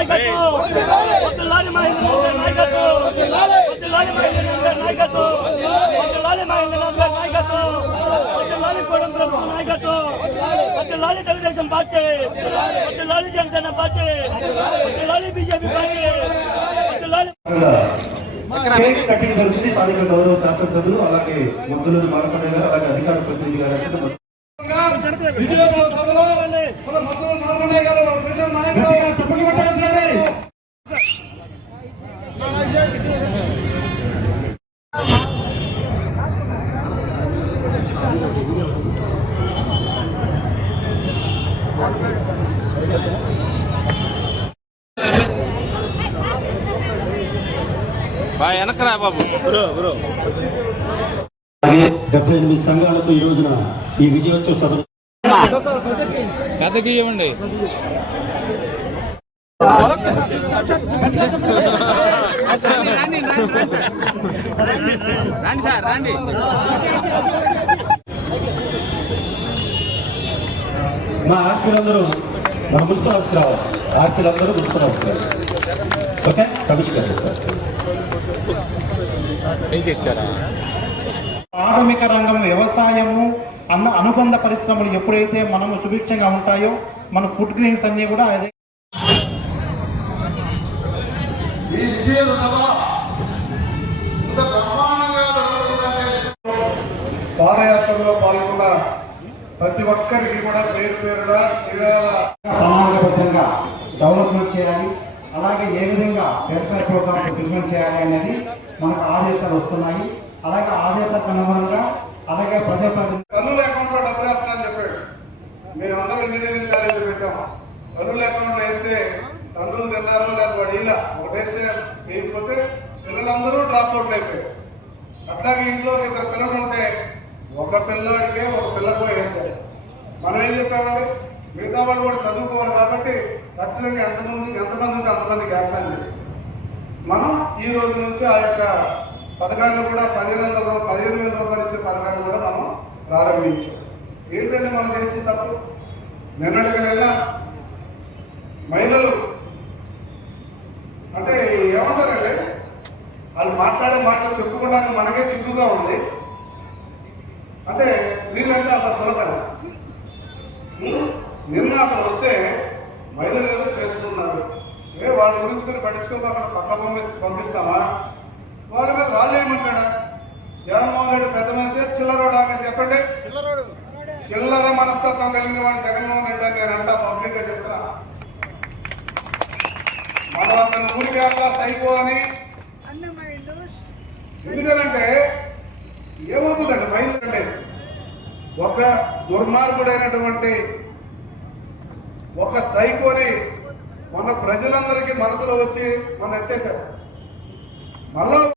నాయకత్వం, వద్దులాలి మహేంద్రనాథ్ గారి నాయకత్వం, వద్దులాలి మహేంద్రనాథ్ గారి నాయకత్వం, వద్దులాలి మహేంద్రనాథ్ గారి నాయకత్వం, వద్దులాలి కూటమి ప్రభుత్వం నాయకత్వం, వద్దులాలి Telugu Desam party, వద్దులాలి Janasena party, వద్దులాలి BJP party, వద్దులాలి. Cake cutting జరుగుతుంది. స్థానిక గౌరవ శాసనసభ్యులు అలాగే మంత్రులు మారకొండ గారు అలాగే అధికార ప్రతినిధి గారు వెనకరా బాబు. 78 సంఘాలతో ఈ రోజున ఈ విజయోత్సవ సభ కథకి ఇవ్వండి. రండి సార్ రండి. మా ఆర్పీలందరూ మన మున్సిపల్ హౌస్కి రావాలి. ఆర్పీలందరూ మున్సిపల్ హౌస్కి రావాలి. ఓకే, కమిషనర్ చెప్తారు. ప్రాథమిక రంగం వ్యవసాయము అనుబంధ పరిశ్రమలు ఎప్పుడైతే మనము సుభిక్షంగా ఉంటాయో మన ఫుడ్ గ్రెయిన్స్ అన్ని కూడా అదే. పాదయాత్రలో పాల్గొన్న ప్రతి ఒక్కరికి కూడా పేరు పేరుగా చీరాల ప్రణాళికబద్ధంగా డెవలప్మెంట్ చేయాలి. అలాగే ఏ విధంగా వెల్ఫేర్ ప్రోగ్రామ్స్ ఇంప్లిమెంట్ చేయాలి అనేది మనకు ఆదేశాలు వస్తున్నాయి. అలాగే ఆదేశాలకు అనుగుణంగా అలాగే తల్లుల అకౌంట్ లో డబ్బులు వేస్తానని చెప్పాడు. మేము అందరూ ఇంజనీరింగ్ కాలేజీలు పెట్టాం. తల్లుల అకౌంట్ లో వేస్తే తండ్రులు తిన్నారు లేదా వాడు ఇలా ఒకటేస్తే వేయకపోతే పిల్లలందరూ డ్రాప్ అవుట్లు అయిపోయారు. అట్లాగే ఇంట్లో 2 పిల్లలు ఉంటే ఒక పిల్లాడికే ఒక పిల్లకు వేశారు. మనం ఏం చెప్పామండి, మిగతా వాళ్ళు కూడా చదువుకోవాలి కాబట్టి ఖచ్చితంగా ఎంతమంది ఉంటే అంతమందికి వేస్తాను. మనం ఈ రోజు నుంచి ఆ యొక్క పథకాన్ని కూడా 15,000 రూపాయలు ఇచ్చే పథకాన్ని కూడా మనం ప్రారంభించాం. ఏంటంటే మనం చేసిన తప్పు, నిన్నటికైనా మహిళలు అంటే ఏమంటారండి, వాళ్ళు మాట్లాడే మాటలు చెప్పుకోవడానికి మనకే చిక్కుగా ఉంది. అంటే స్త్రీలంటే అంత సులభం. నిన్న అతను వస్తే మహిళలు ఏదో చేసుకున్నారు, వాళ్ళ గురించి మీరు పట్టించుకోకుండా పక్క పంపిస్తామా? వాళ్ళ మీద రాలేయమంటాడా? జగన్మోహన్ రెడ్డి పెద్ద మనిషి చిల్లరోడు అని చెప్పండి. చిల్లర మనస్తత్వం కలిగిన వాడు జగన్మోహన్ రెడ్డి అని నేను అంటా, పబ్లిక్ గా చెప్తున్నా. మనం అతను ఊరికే అట్లా సైకో అని. ఎందుకనంటే ఏమవుతుందండి, మహిళలంటే ఒక దుర్మార్గుడైనటువంటి ఒక సైకోని మన ప్రజలందరికీ మనసులో వచ్చి మన ఎత్తేశారు. మళ్ళా